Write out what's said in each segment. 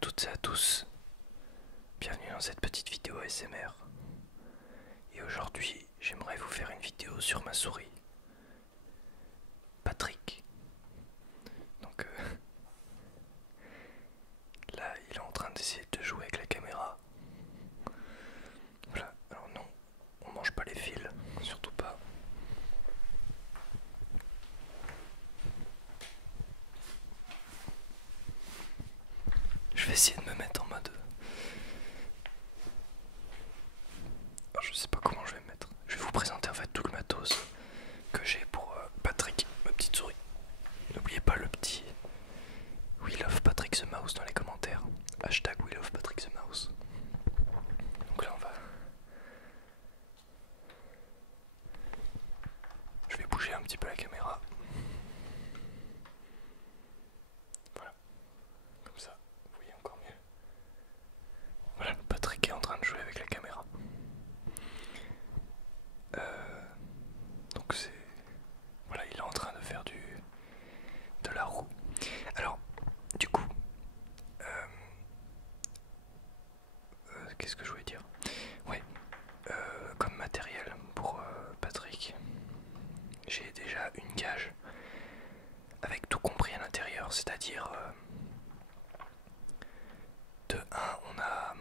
toutes et à tous, bienvenue dans cette petite vidéo ASMR. Et aujourd'hui, j'aimerais vous faire une vidéo sur ma souris, Patrick. Donc là, il est en train d'essayer de jouer avec la caméra. Voilà, alors non, on mange pas les fils, surtout pas. Je vais essayer de me mettre en mode... Je sais pas comment je vais me mettre. Je vais vous présenter en fait tout le matos que j'ai pour Patrick, ma petite souris. N'oubliez pas le petit We love Patrick the Mouse dans les commentaires. Hashtag We love Patrick the Mouse. Donc là on va... Je vais bouger un petit peu la caméra. Voilà. Comme ça, vous voyez encore mieux. Voilà, Patrick est en train de jouer avec la caméra. Donc c'est... Voilà, il est en train de faire de la roue. Alors, du coup... qu'est-ce que je voulais dire? Ouais, comme matériel pour Patrick, j'ai déjà une cage avec tout compris à l'intérieur, c'est-à-dire de un on a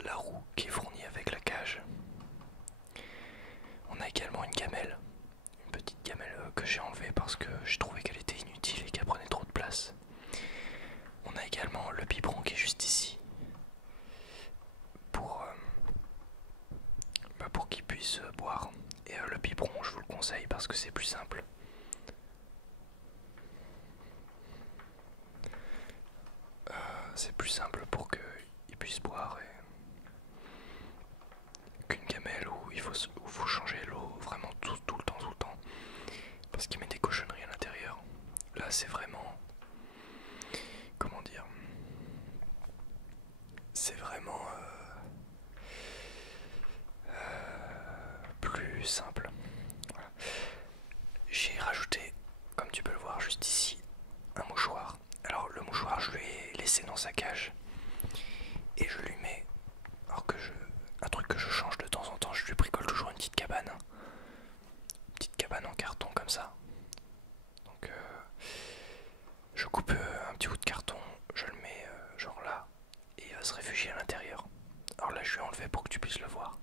la roue qui est fournie avec la cage. On a également une gamelle, une petite gamelle que j'ai enlevée parce que je trouvais qu'elle était inutile et qu'elle prenait trop de place. On a également le biberon qui est juste ici pour qu'il puisse boire. Et le biberon, je vous le conseille parce que c'est plus simple. C'est plus simple pour qu'il puisse boire qu'une gamelle où il faut changer l'eau vraiment tout le temps parce qu'il met des cochonneries à l'intérieur. Là c'est vraiment, comment dire, c'est vraiment plus simple. Voilà. J'ai rajouté, comme tu peux le voir juste ici, un mouchoir. Alors le mouchoir je lui ai laissé dans sa cage et je lui mets, alors que un truc que je change de temps en temps, je lui bricole toujours une petite cabane. Petite cabane en carton comme ça. Donc je coupe un petit bout de carton, je le mets genre là et il va se réfugier à l'intérieur. Alors là je lui ai enlevé pour que tu puisses le voir.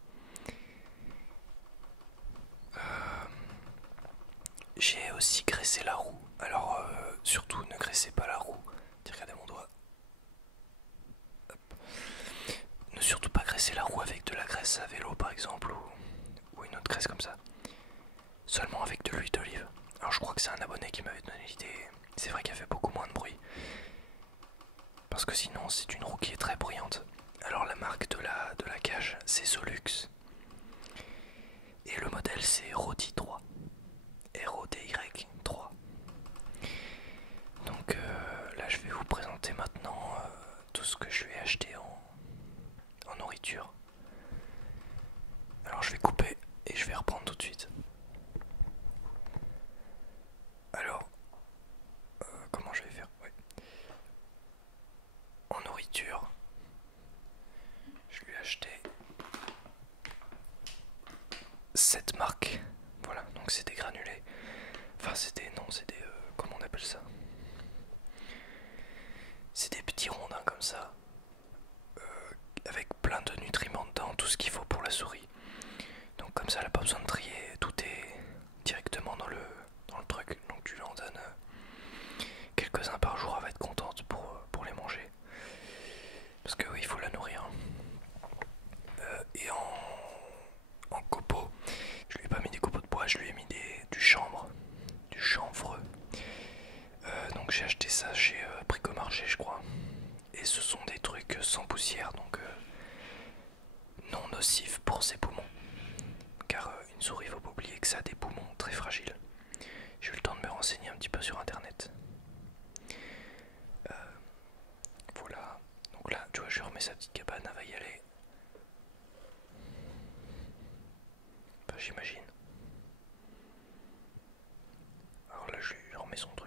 J'ai aussi graissé la roue. Alors surtout ne graissez pas la roue. Regardez mon doigt. Hop. Ne surtout pas graisser la roue avec de la graisse à vélo par exemple ou une autre graisse comme ça. Seulement avec de l'huile d'olive. Alors je crois que c'est un abonné qui m'avait donné l'idée. C'est vrai qu'elle fait beaucoup moins de bruit. Parce que sinon c'est une roue qui est très bruyante. Alors la marque de la cage c'est Solux. Et le modèle c'est Rody 3. RODY 3. Donc là je vais vous présenter maintenant tout ce que je lui ai acheté en nourriture. Alors je vais couper et je vais reprendre tout de suite. Alors, comment je vais faire? Ouais. En nourriture, je lui ai acheté cette marque. Voilà, donc c'est des granulés. Enfin, c'est des. Non, c'est des. Comment on appelle ça? C'est des petits rondins comme ça. Avec plein de nutriments dedans, tout ce qu'il faut pour la souris. Donc, comme ça, elle n'a pas besoin de trier. Tout est directement dans le truc. Donc, tu lui en donnes quelques-uns par jour. Elle va être contente pour les manger. Parce que oui, il faut la nourrir. Et en copeaux, je lui ai pas mis des copeaux de bois, je lui ai mis du chanvre. Du chanvreux. Donc j'ai acheté ça chez Bricomarché je crois. Et ce sont des trucs sans poussière, donc non nocifs pour ses poumons. Car une souris, faut pas oublier que ça a des poumons très fragiles. J'ai eu le temps de me renseigner un petit peu sur internet. Voilà. Donc là, tu vois, je lui remets sa petite cabane, elle va y aller. Enfin, j'imagine. Alors là, je lui remets son truc.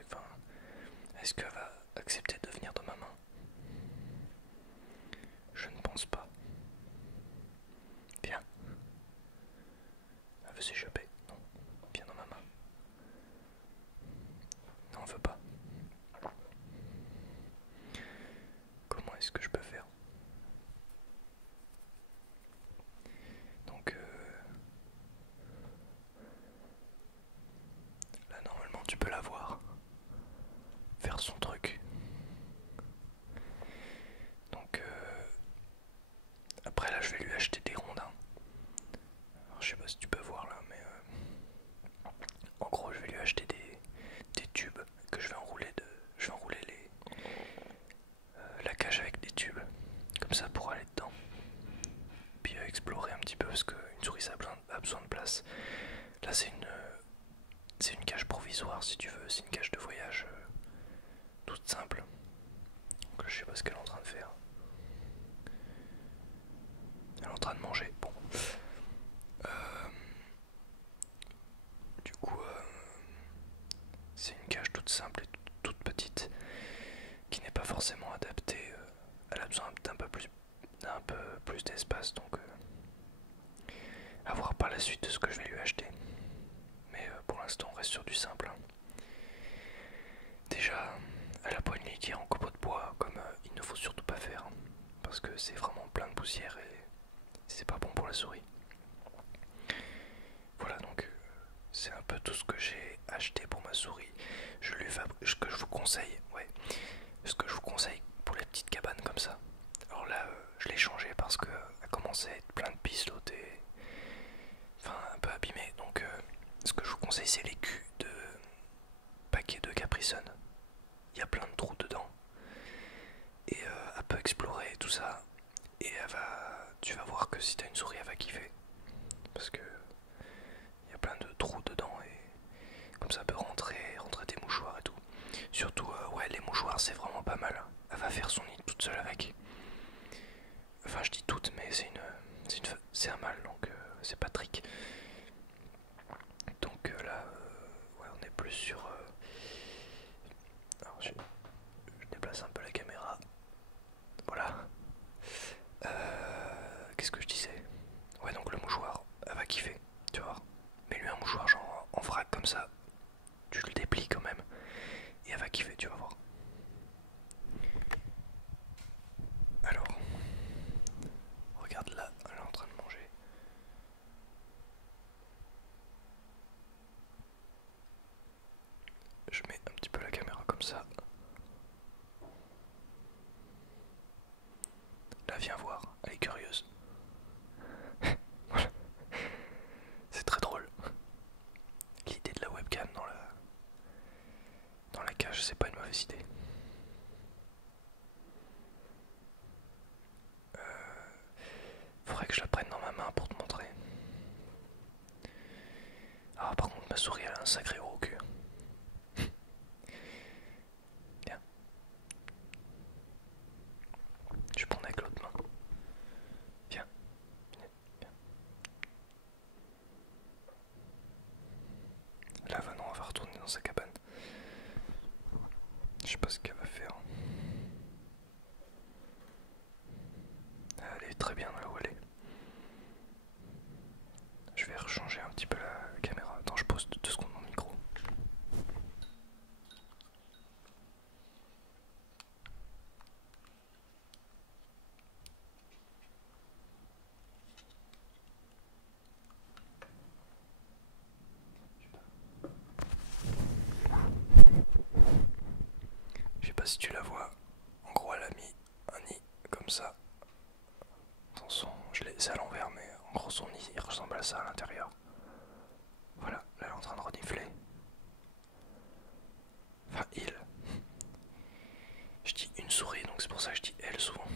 je sais pas ce qu'elle est en train de faire. Elle est en train de manger. Bon. Du coup, c'est une cage toute simple et toute petite qui n'est pas forcément adaptée. Elle a besoin d'un peu plus d'espace, donc à voir par la suite de ce que je vais lui acheter. Mais pour l'instant, on reste sur du simple. Déjà, elle a pas une litière en copeaux de bois, comme il ne faut surtout pas faire, parce que c'est vraiment plein de poussière et c'est pas bon pour la souris. Voilà, donc c'est un peu tout ce que j'ai acheté pour ma souris. Ce que je vous conseille, ouais, ce que je vous conseille pour les petites cabanes comme ça. Alors là, je l'ai changé parce que elle commençait à être plein de pisse l'autre et enfin un peu abîmée. Donc ce que je vous conseille, c'est les culs de paquets de Capri Sun. Il y a plein de trous dedans et elle peut explorer tout ça et tu vas voir que si t'as une souris, elle va kiffer parce que il y a plein de trous dedans et comme ça elle peut rentrer des mouchoirs et tout. Surtout ouais, les mouchoirs c'est vraiment pas mal. Elle va faire son nid toute seule avec. Enfin je dis toute, mais c'est un mâle, donc c'est pas trick. Donc là ouais, on est plus sur alors, je déplace un peu la caméra. Voilà. Qu'est-ce que je disais? Ouais, donc le mouchoir, elle va kiffer, tu vois. Mais lui un mouchoir genre en vrac comme ça, tu le déplies quand même et elle va kiffer, tu vas voir. Alors, regarde là, elle est en train de manger. Je mets un petit peu la caméra comme ça. Là, viens voir, elle est curieuse. Voilà. C'est très drôle. L'idée de la webcam dans la cage, c'est pas une mauvaise idée. Faudrait que je la prenne dans ma main pour te montrer. Ah, par contre, ma souris, elle a un sacré gros cul. Tiens. Je vais prendre avec l'autre main. Viens. Viens. Là, maintenant, on va retourner dans sa cabane. Je sais pas ce qu'elle va faire. Elle est très bien là où elle est. Je vais rechanger un petit peu la caméra. Attends, je pose 2 secondes mon micro. Je sais pas si tu la vois. En gros, elle a mis un nid comme ça. C'est à l'envers, mais en gros, son nid il ressemble à ça à l'intérieur. Voilà, là, elle est en train de renifler. Enfin, il. Je dis une souris, donc c'est pour ça que je dis elle souvent.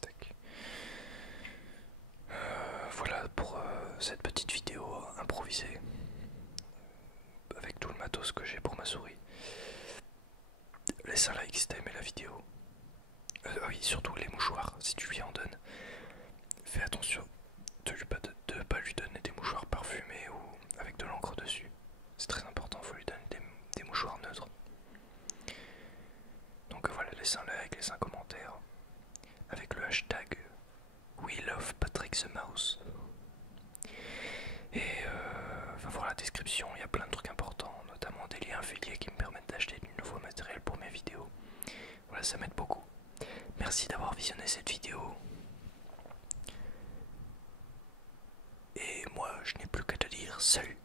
Tac. Voilà pour cette petite vidéo improvisée avec tout le matos que j'ai pour ma souris. Laisse un like si t'as aimé la vidéo. Oui, surtout les mouchoirs, si tu lui en donnes. Fais attention de ne pas lui donner des mouchoirs parfumés ou avec de l'encre dessus. C'est très important, il faut lui donner des mouchoirs neutres. Donc voilà, laisse un like, laisse un commentaire avec le hashtag WeLovePatrickTheMouse. Et va voir la description, il y a plein de trucs importants, notamment des liens affiliés qui me permettent d'acheter du nouveau matériel pour mes vidéos. Voilà, ça m'aide beaucoup. Merci d'avoir visionné cette vidéo. Et moi, je n'ai plus qu'à te dire salut.